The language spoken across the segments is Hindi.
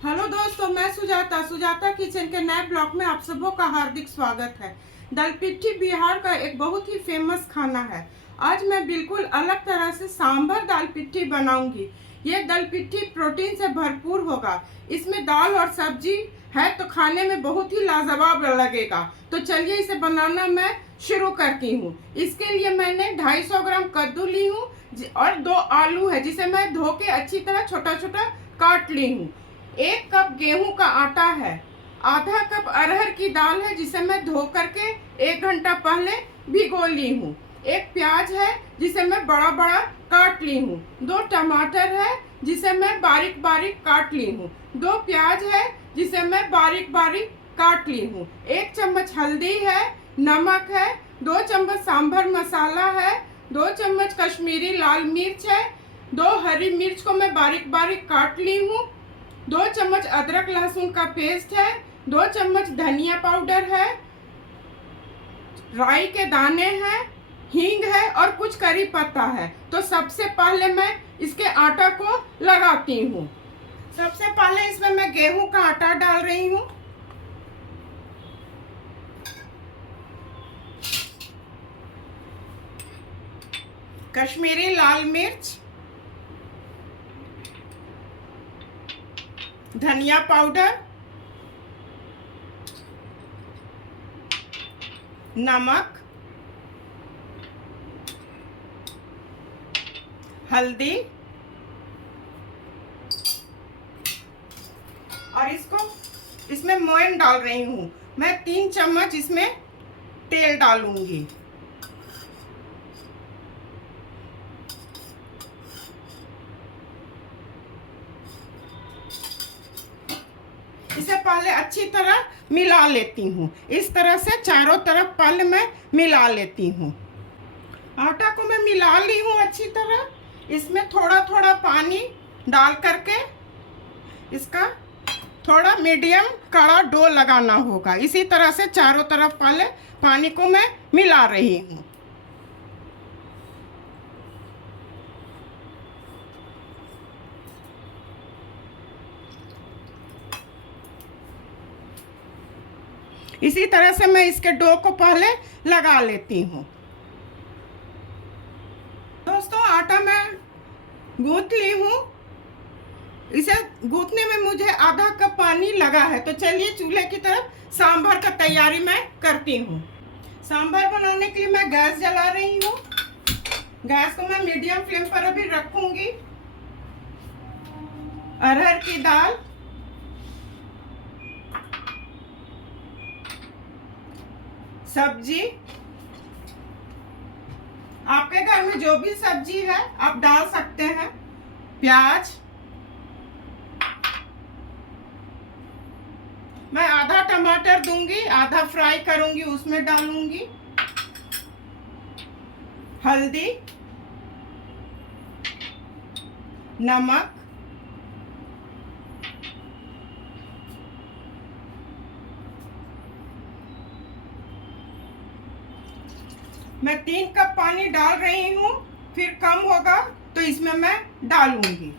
हेलो दोस्तों, मैं सुजाता सुजाता किचन के नए ब्लॉग में आप सबों का हार्दिक स्वागत है। दाल पिट्ठी बिहार का एक बहुत ही फेमस खाना है। आज मैं बिल्कुल अलग तरह से सांभर दाल पिट्ठी बनाऊंगी। ये दाल पिट्ठी प्रोटीन से भरपूर होगा। इसमें दाल और सब्जी है तो खाने में बहुत ही लाजवाब लगेगा। तो चलिए इसे बनाना मैं शुरू करती हूँ। इसके लिए मैंने 250 ग्राम कद्दू ली हूँ और 2 आलू है जिसे मैं धो के अच्छी तरह छोटा छोटा काट ली हूँ। 1 कप गेहूं का आटा है। आधा कप अरहर की दाल है जिसे मैं धो करके 1 घंटा पहले भिगो ली हूँ। 1 प्याज है जिसे मैं बड़ा बड़ा काट ली हूँ। 2 टमाटर है जिसे मैं बारीक बारीक काट ली हूँ। 2 प्याज है जिसे मैं बारीक बारीक काट ली हूँ। 1 चम्मच हल्दी है, नमक है, 2 चम्मच सांभर मसाला है, 2 चम्मच कश्मीरी लाल मिर्च है, 2 हरी मिर्च को मैं बारीक बारीक काट ली हूँ, 2 चम्मच अदरक लहसुन का पेस्ट है, 2 चम्मच धनिया पाउडर है, राई के दाने हैं, हींग है और कुछ करी पत्ता है। तो सबसे पहले मैं इसके आटा को लगाती हूँ। सबसे पहले इसमें मैं गेहूं का आटा डाल रही हूँ। कश्मीरी लाल मिर्च, धनिया पाउडर, नमक, हल्दी और इसमें मोयन डाल रही हूँ। मैं 3 चम्मच इसमें तेल डालूंगी। इसे पहले अच्छी तरह मिला लेती हूँ। इस तरह से चारों तरफ पहले मैं मिला लेती हूँ। आटा को मैं मिला ली हूँ अच्छी तरह। इसमें थोड़ा थोड़ा पानी डाल करके इसका थोड़ा मीडियम कड़ा डो लगाना होगा। इसी तरह से चारों तरफ पहले पानी को मैं मिला रही हूँ। इसी तरह से मैं इसके डो को पहले लगा लेती हूँ। दोस्तों, आटा मैं गूंथ ली हूँ। इसे गूंथने में मुझे आधा कप पानी लगा है। तो चलिए चूल्हे की तरफ सांभर का तैयारी मैं करती हूँ। सांभर बनाने के लिए मैं गैस जला रही हूँ। गैस को मैं मीडियम फ्लेम पर अभी रखूंगी। अरहर की दाल, सब्जी, आपके घर में जो भी सब्जी है आप डाल सकते हैं। प्याज, मैं आधा टमाटर दूंगी, आधा फ्राई करूंगी, उसमें डालूंगी। हल्दी, नमक, मैं 3 कप पानी डाल रही हूँ। फिर कम होगा तो इसमें मैं डालूंगी।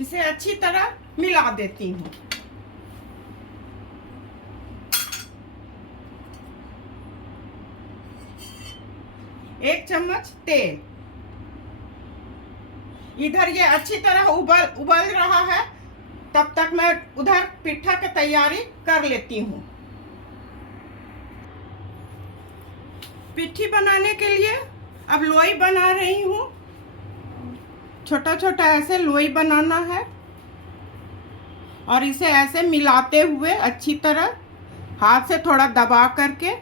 इसे अच्छी तरह मिला देती हूँ। एक चम्मच तेल। इधर ये अच्छी तरह उबल रहा है, तब तक मैं उधर पिट्ठा की तैयारी कर लेती हूँ। पिट्ठी बनाने के लिए अब लोई बना रही हूँ। छोटा छोटा ऐसे लोई बनाना है और इसे ऐसे मिलाते हुए अच्छी तरह हाथ से थोड़ा दबा करके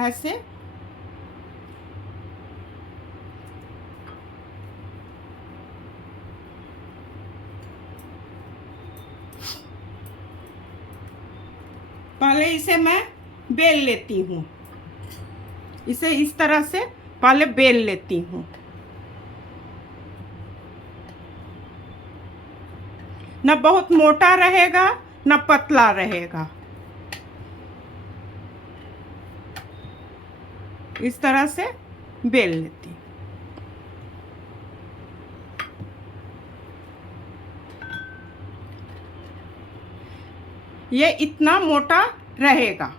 ऐसे पहले इसे मैं बेल लेती हूँ। इसे इस तरह से पहले बेल लेती हूँ। न बहुत मोटा रहेगा न पतला रहेगा। इस तरह से बेल लेती हूँ। ये इतना मोटा रहेगा।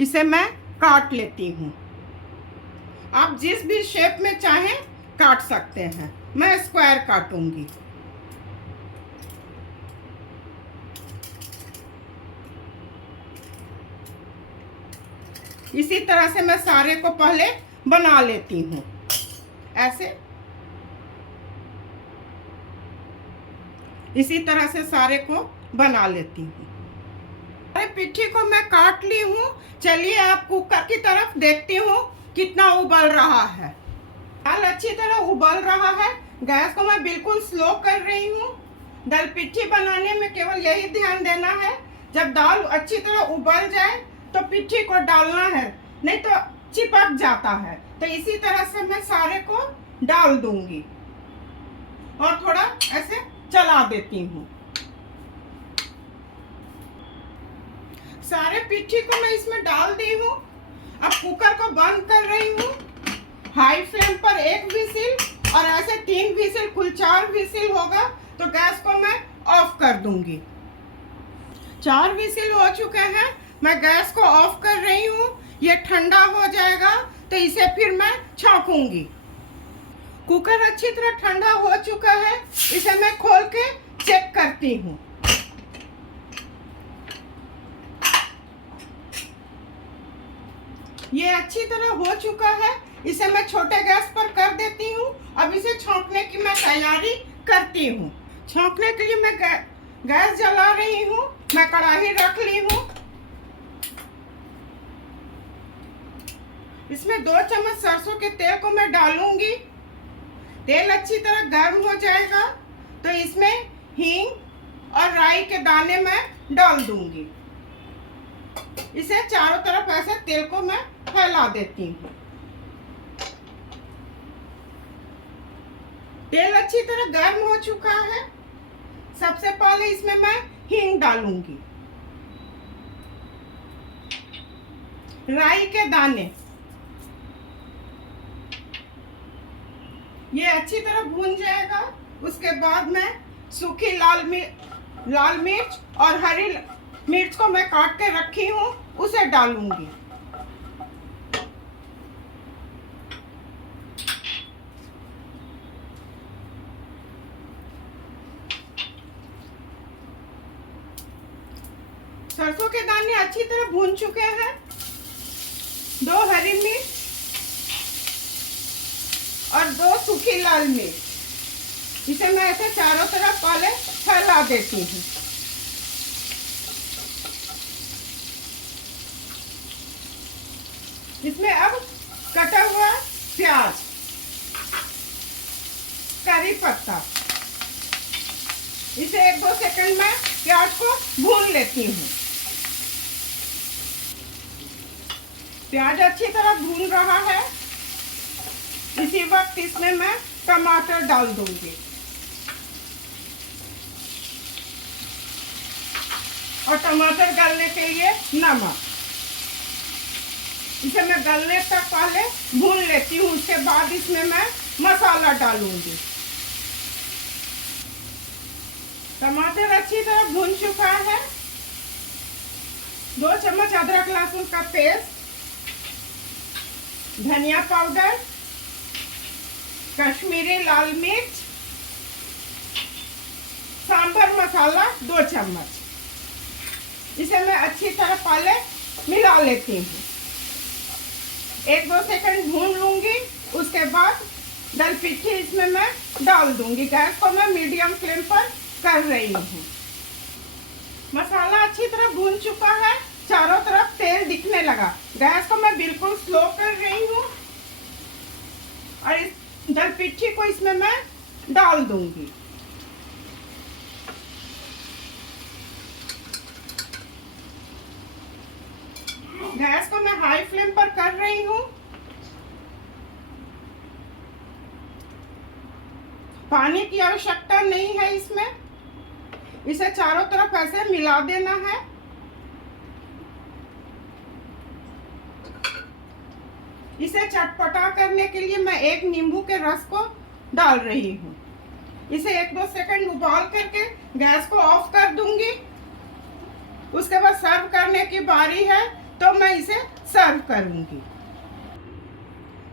इसे मैं काट लेती हूँ। आप जिस भी शेप में चाहें काट सकते हैं। मैं स्क्वायर काटूंगी। इसी तरह से मैं सारे को पहले बना लेती हूँ। ऐसे इसी तरह से सारे को बना लेती हूँ। अरे पिट्ठी को मैं काट ली हूँ। चलिए आप कुकर की तरफ देखती हूँ कितना उबल रहा है। दाल अच्छी तरह उबल रहा है। गैस को मैं बिल्कुल स्लो कर रही हूँ। दाल पिट्ठी बनाने में केवल यही ध्यान देना है, जब दाल अच्छी तरह उबल जाए तो पिट्ठी को डालना है, नहीं तो चिपक जाता है। तो इसी तरह से मैं सारे को डाल दूंगी और थोड़ा ऐसे चला देती हूँ। सारे पिट्ठी को मैं इसमें डाल दी हूँ। अब कुकर को बंद कर रही हूँ। हाई फ्लेम पर 1 विसिल और ऐसे 3 विसिल, कुल 4 विसिल होगा तो गैस को मैं ऑफ कर दूंगी। 4 विसिल हो चुके हैं। मैं गैस को ऑफ कर रही हूँ। ये ठंडा हो जाएगा तो इसे फिर मैं छौंकूंगी। कुकर अच्छी तरह ठंडा हो चुका है। इसे मैं खोल के चेक करती हूँ। ये अच्छी तरह हो चुका है। इसे मैं छोटे गैस पर कर देती हूँ। अब इसे छौंकने की मैं तैयारी करती हूँ। छौंकने के लिए मैं गैस जला रही हूँ। मैं कढ़ाई रख ली हूँ। इसमें 2 चम्मच सरसों के तेल को मैं डालूंगी। तेल अच्छी तरह गर्म हो जाएगा तो इसमें हींग और राई के दाने मैं डाल दूंगी। इसे चारों तरफ ऐसे तेल को मैं फैला देती हूँ। तेल अच्छी तरह गर्म हो चुका है। सबसे पहले इसमें मैं हींग डालूंगी, राई के दाने, ये अच्छी तरह भून जाएगा। उसके बाद मैं सूखी लाल मिर्च और हरी मिर्च को मैं काट के रखी हूँ, उसे डालूंगी। सरसों के दाने अच्छी तरह भून चुके हैं। 2 हरी मिर्च और 2 सूखी लाल मिर्च, इसे मैं ऐसे चारों तरफ पहले फैला देती हूँ। इसमें अब कटा हुआ प्याज, करी पत्ता, इसे 1-2 सेकंड में प्याज को भून लेती हूँ। प्याज अच्छी तरह भून रहा है। इसी वक्त इसमें मैं टमाटर डाल दूंगी और टमाटर गलने के लिए नमक। इसे मैं गलने तक पहले भून लेती हूँ। उसके बाद इसमें मैं मसाला डालूंगी। टमाटर अच्छी तरह भून चुका है। 2 चम्मच अदरक लहसुन का पेस्ट, धनिया पाउडर, कश्मीरी लाल मिर्च, सांभर मसाला 2 चम्मच, इसे मैं अच्छी तरह पहले मिला लेती हूँ। 1-2 सेकंड भून लूंगी। उसके बाद दाल पिट्ठी इसमें मैं डाल दूंगी। गैस को मैं मीडियम फ्लेम पर कर रही हूँ। मसाला अच्छी तरह भून चुका है। चारों तरफ तेल दिखने लगा। गैस को मैं बिल्कुल स्लो कर रही हूँ और इस दाल पिट्ठी को इसमें मैं डाल दूंगी। गैस को मैं हाई फ्लेम पर कर रही हूँ। पानी की आवश्यकता नहीं है इसमें। इसे चारों तरफ ऐसे मिला देना है। इसे चटपटा करने के लिए मैं एक नींबू के रस को डाल रही हूँ। इसे 1-2 सेकंड उबाल करके गैस को ऑफ कर दूंगी। उसके बाद सर्व करने की बारी है, तो मैं इसे सर्व करूंगी।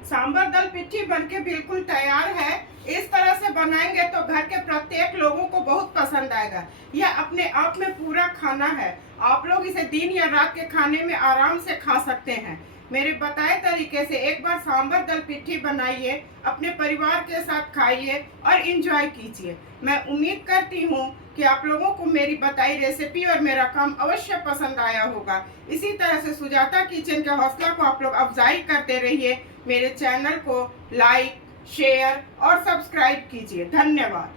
सांभर दाल पिट्ठी बनके बिल्कुल तैयार है। इस तरह से बनाएंगे तो घर के प्रत्येक लोगों को बहुत पसंद आएगा। यह अपने आप में पूरा खाना है। आप लोग इसे दिन या रात के खाने में आराम से खा सकते हैं। मेरे बताए तरीके से एक बार सांभर दाल पिट्ठी बनाइए, अपने परिवार के साथ खाइए और इंजॉय कीजिए। मैं उम्मीद करती हूँ कि आप लोगों को मेरी बताई रेसिपी और मेरा काम अवश्य पसंद आया होगा। इसी तरह से सुजाता किचन के हौसला को आप लोग अफजाई करते रहिए। मेरे चैनल को लाइक, शेयर और सब्सक्राइब कीजिए। धन्यवाद।